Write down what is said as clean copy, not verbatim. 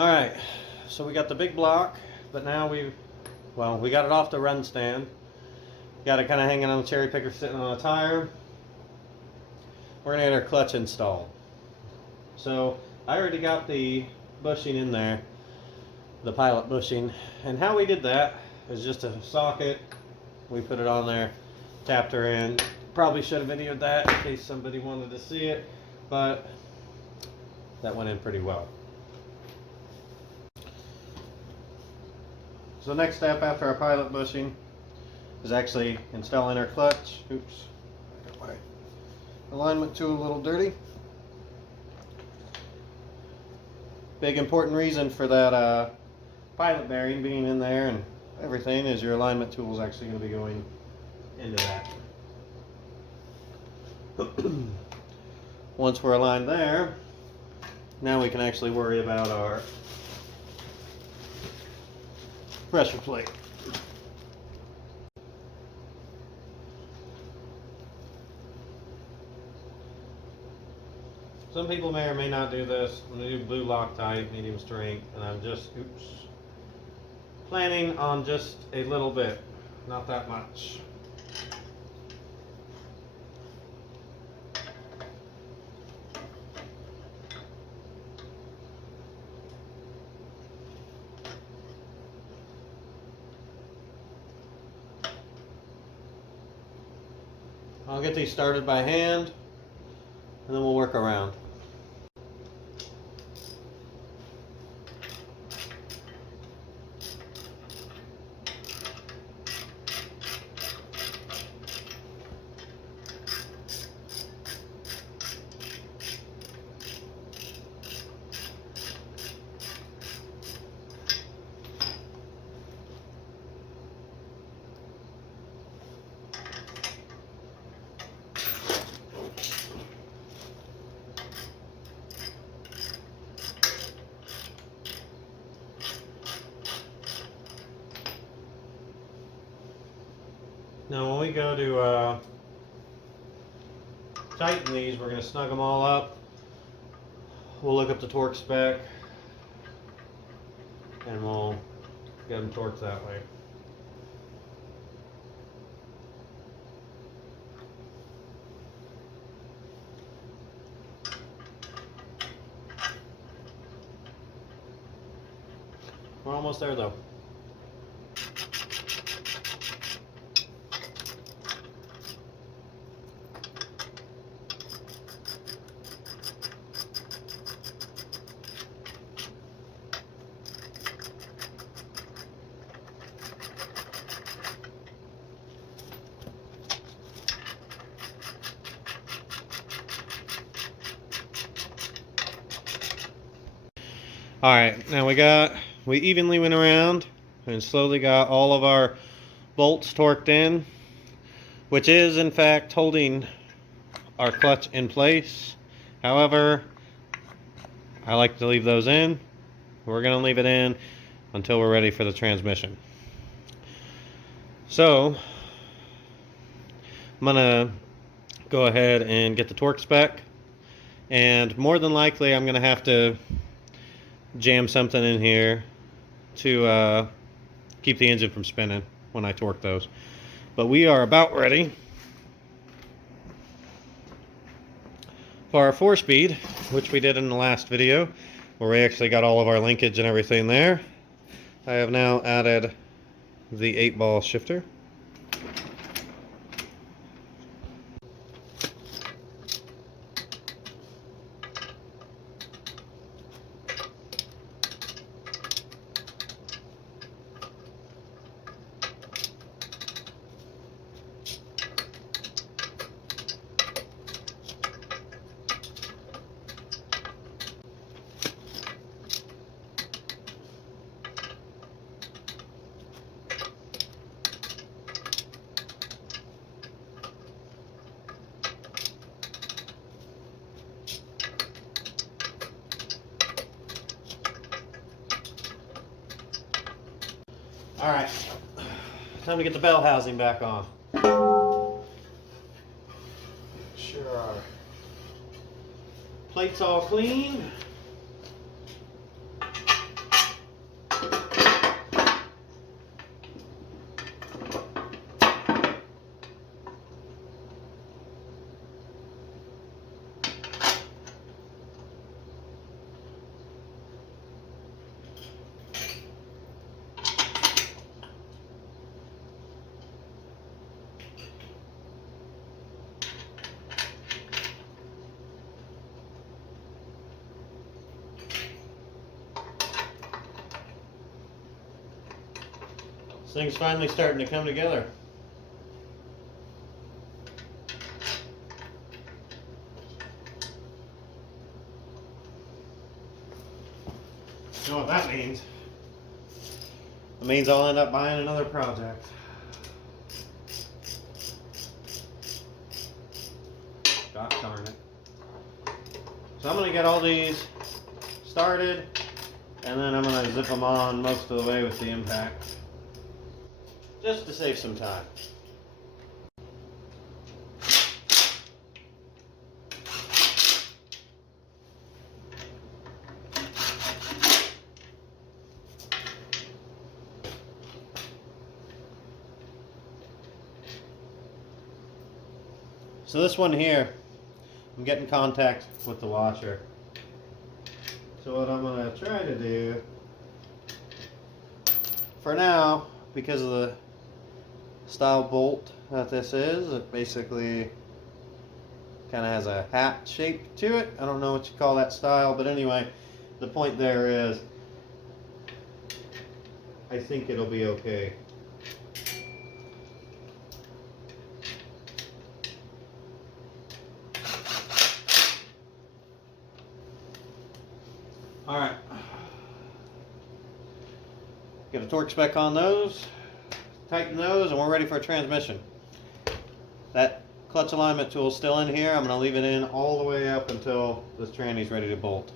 Alright, so we got the big block, but now we got it off the run stand. Got it kind of hanging on the cherry picker sitting on a tire. We're going to get our clutch installed. So I already got the bushing in there, the pilot bushing, and how we did that is just a socket. We put it on there, tapped her in. Probably should have videoed that in case somebody wanted to see it, but that went in pretty well. So next step after our pilot bushing is actually installing our clutch. Oops, I got my alignment tool a little dirty. Big important reason for that pilot bearing being in there and everything is your alignment tool is actually going to be going into that. Once we're aligned there, now we can actually worry about our pressure plate. Some people may or may not do this. I'm going to do blue Loctite, medium strength, and I'm just, planning on just a little bit, not that much. I'll get these started by hand, and then we'll work around. Now when we go to tighten these, we're going to snug them all up. We'll look up the torque spec and we'll get them torqued that way. We're almost there though. Alright, now we evenly went around and slowly got all of our bolts torqued in, which is in fact holding our clutch in place. However, I like to leave those in. We're going to leave it in until we're ready for the transmission. So, I'm going to go ahead and get the torque spec, and more than likely I'm going to have to jam something in here to keep the engine from spinning when I torque those. But we are about ready for our 4-speed, which we did in the last video, where we actually got all of our linkage and everything there. I have now added the 8-ball shifter. Alright, time to get the bell housing back on. Sure are. Plates all clean. This thing's finally starting to come together. You know what that means? It means I'll end up buying another project. Gosh darn it. So I'm going to get all these started, and then I'm going to zip them on most of the way with the impact, just to save some time. So this one here, I'm getting contact with the washer. So what I'm going to try to do, for now, because of the style bolt that this is, it basically kind of has a hat shape to it. I don't know what you call that style, but anyway, the point there is, I think it'll be okay. Alright, get a torque spec on those, tighten those, and we're ready for a transmission. That clutch alignment tool is still in here. I'm going to leave it in all the way up until this tranny's ready to bolt.